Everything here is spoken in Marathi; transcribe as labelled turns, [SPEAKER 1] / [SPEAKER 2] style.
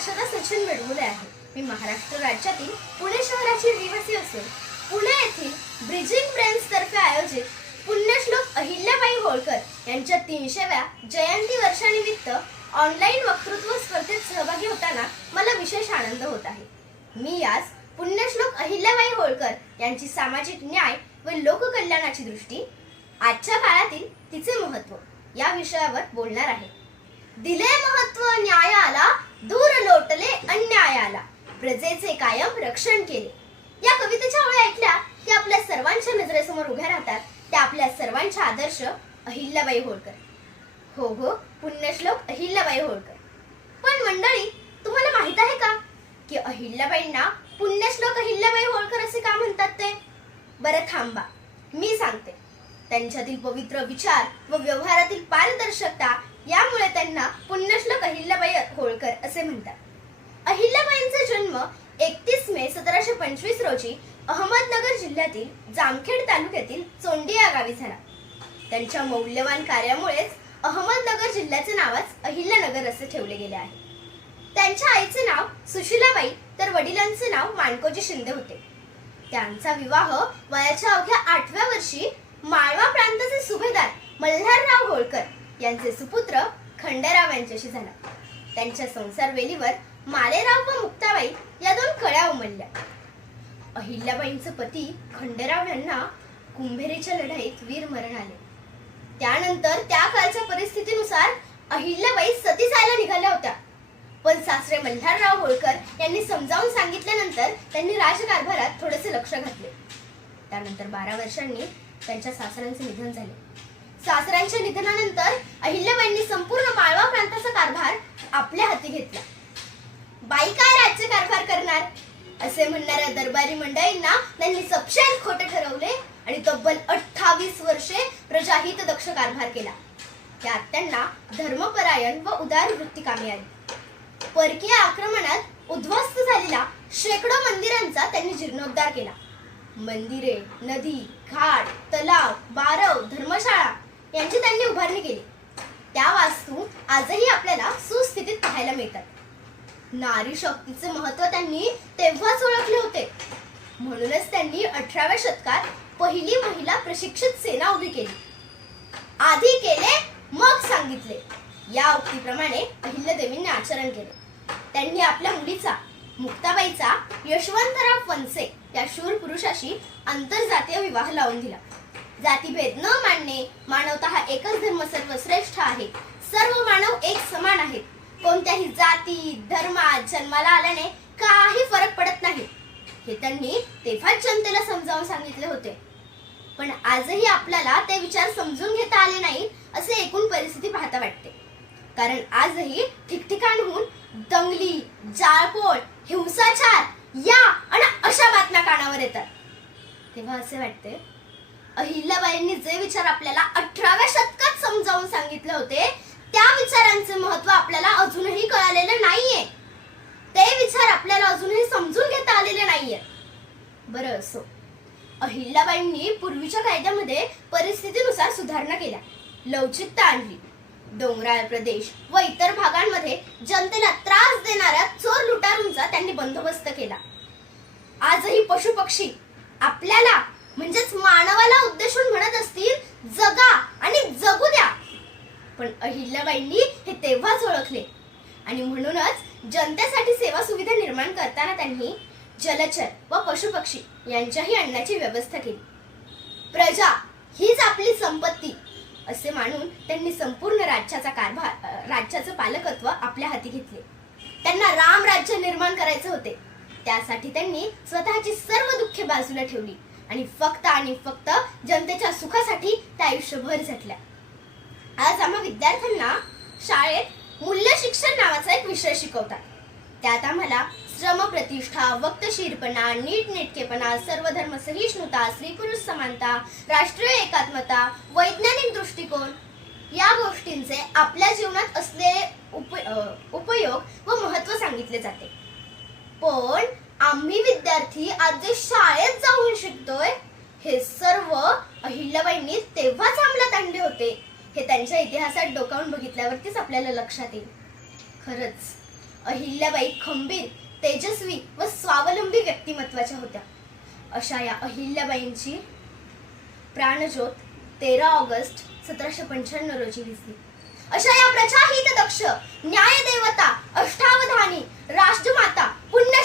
[SPEAKER 1] माझे सचिन बेडगुले आहे. मी महाराष्ट्र राज्यातील पुणे शहराची रहिवासी असून पुणे येथील ब्रिजिंग ब्रेन्स तर्फे आयोजित पुण्यश्लोक अहिल्याबाई होळकर यांच्या तीनशेव्या जयंती वर्षानिमित्त ऑनलाईन वक्तृत्व स्पर्धेत सहभागी होताना मला विशेष आनंद होत आहे. मी आज पुण्यश्लोक अहिल्याबाई होळकर यांची सामाजिक न्याय व लोककल्याणाची दृष्टी आजच्या काळातील तिचे महत्त्व या विषयावर बोलणार आहे. दिले महत्त्व न्यायाला दूर लोटले अन्यायाला. प्रजेचे कायम रक्षण केले. या कवितेच्या ओळी ऐकल्या की आपल्या सर्वांच्या नजरेसमोर उभ्या राहतात त्या आपल्या सर्वांच्या आदर्श अहिल्याबाई होळकर. हो हो पुण्यश्लोक अहिल्याबाई होळकर. पण मंडळी तुम्हाला माहीत आहे का की अहिल्याबाईंना पुण्यश्लोक अहिल्याबाई होळकर असे का म्हणतात ते? बरं थांबा मी सांगते. त्यांच्यातील पवित्र विचार व व्यवहारातील पारदर्शकता यामुळे त्यांना पुण्यश्लोक अहिल्याबाई होळकर असे म्हणतात. अहिल्याबाईंचा जन्म एकतीस मे सतराशे पंचवीस रोजी अहमदनगर जिल्ह्यातील जामखेड तालुक्यातील चोंडी या गावी झाला. त्यांच्या मौल्यवान कार्यामुळेच अहमदनगर जिल्ह्याचे नावच अहिल्यानगर असे ठेवले गेले आहे. त्यांच्या आईचे नाव सुशीलाबाई तर वडिलांचे नाव माणकोजी शिंदे होते. त्यांचा विवाह वयाच्या अवघ्या आठव्या वर्षी माळवा प्रांताचे सुभेदार मल्हारराव होळकर यांचे सुपुत्र खंडेराव यांच्याशी झाला. त्यांच्या संसार वेलीवर मालेराव व मुक्ताबाई या दोन कळ्या उमलल्या. अहिल्याबाईंचे पती खंडेराव यांना कुंभेरीच्या लढाईत वीर मरण आले. त्यानंतर त्या काळच्या परिस्थितीनुसार अहिल्याबाई सती जायला निघाल्या होत्या. पण सासरे मल्हारराव होळकर यांनी समजावून सांगितल्यानंतर त्यांनी राजकारभारात थोडेसे लक्ष घातले. त्यानंतर बारा वर्षांनी त्यांच्या सासऱ्यांचे निधन झाले. सासऱ्यांच्या निधनानंतर या दरबारी मंडळींना त्यांनी सपशेल खोटे ठरवले आणि तब्बल अठ्ठावीस वर्षे प्रजाहित दक्ष कारभार केला. त्यात त्यांना धर्मपरायण व उदार वृत्ती कामी आली. परकीय आक्रमणात उद्ध्वस्त झालेला शेकडो मंदिरांचा त्यांनी जीर्णोद्धार केला. मंदिरे नदी घाट तलाव बारव धर्मशाळा यांची त्यांनी उभारणी केली. त्या वास्तू आजही आपल्याला सुस्थितीत पाहायला मिळतात. नारी शक्तीचे महत्त्व त्यांनी तेव्हाच ओळखले होते. म्हणूनच त्यांनी अठराव्या शतकात पहिली महिला प्रशिक्षित सेना उभी केली. आधी केले मग सांगितले. या उक्तीप्रमाणे अहिल्यादेवींनी आचरण केले. त्यांनी आपल्या मुलीचा मुक्ताबाईचा यशवंतराव फनसे या शूर पुरुषाशी आंतरजातीय विवाह लावून दिला. जातीभेद न मानणे मानवता हा एकच धर्म सर्वश्रेष्ठ आहे. सर्व मानव एक समान आहेत. कोणत्याही जाती धर्मात जन्माला आल्याने काही फरक पडत नाही. हे त्यांनी तेव्हाच जनतेला समजावून सांगितले होते. पण आजही आपल्याला ते विचार समजून घेता आले नाही असे एकूण परिस्थिती पाहता वाटते. कारण आजही ठिकठिकाणहून दंगली जाळपोळ हिंसाचार या आणि अशा बातम्या कानावर येतात. तेव्हा असे वाटते अहिल्याबाईंनी जे विचार आपल्याला अठराव्या शतकात समजावून सांगितले होते त्या विचारांचे महत्त्व आपल्याला अजूनही कळालेले नाहीये. ते विचार आपल्याला अजूनही समजून घेता आलेले नाहीये. बरं असो. अहिल्याबाईंनी पूर्वीच्या कायद्यामध्ये परिस्थितीनुसार सुधारणा केल्या. लवचिकता आणली. डोंगराळ प्रदेश व इतर भागांमध्ये जनतेला त्रास देणाऱ्या चोर लुटारूंचा त्यांनी बंदोबस्त केला. आजही पशु पक्षी आपल्याला म्हणजेच मानवाला उद्देशून म्हणत असतील जगा आणि जगू द्या पण अहिल्याबाईंनी हे तेव्हाच ओळखले. आणि म्हणूनच जनतेसाठी सेवा सुविधा निर्माण करताना त्यांनी जलचर व पशुपक्षी यांच्याही आणण्याची व्यवस्था केली. प्रजा हीच आपली संपत्ती असे मानून त्यांनी संपूर्ण राज्याचा कारभार राज्याचं पालकत्व आपल्या हाती घेतले. त्यांना राम राज्य निर्माण करायचे होते. त्यासाठी त्यांनी स्वतःची सर्व दुःखे बाजूला ठेवली आणि फक्त आणि फक्त जनतेच्या सुखासाठी त्या आयुष्यभर झटल्या आज आम्हा विद्यार्थ्यांना शाळेत मूल्य शिक्षण नावाचा एक विषय शिकवतात. त्यात आम्हाला श्रम प्रतिष्ठा वक्तशीरपणा नीटनेटकेपणा सर्वधर्म सहिष्णुता स्त्री पुरुष समानता राष्ट्रीय एकात्मता वैज्ञानिक दृष्टिकोन या गोष्टींचे आपल्या जीवनात असलेले उप उपयोग व महत्त्व सांगितले जाते. पण आम्ही विद्यार्थी आज जे शाळेत जाऊन शिकतोय हे सर्व अहिल्याबाईंनी तेव्हाच अंमलात आणले होते. हे त्यांच्या इतिहासात डोकावून बघितल्यावरतीच आपल्याला लक्षात येईल. खरंच अहिल्याबाई खंबीर तेजस्वी व स्वावलंबी व्यक्तिमत्वाच्या होत्या. अशा या अहिल्याबाईंची प्राणज्योत तेरा ऑगस्ट सतराशे पंच्याण्णव रोजी दिसली. अशा या प्रजाहित दक्ष न्यायदेवता अष्टावधानी राष्ट्रमाता पुण्य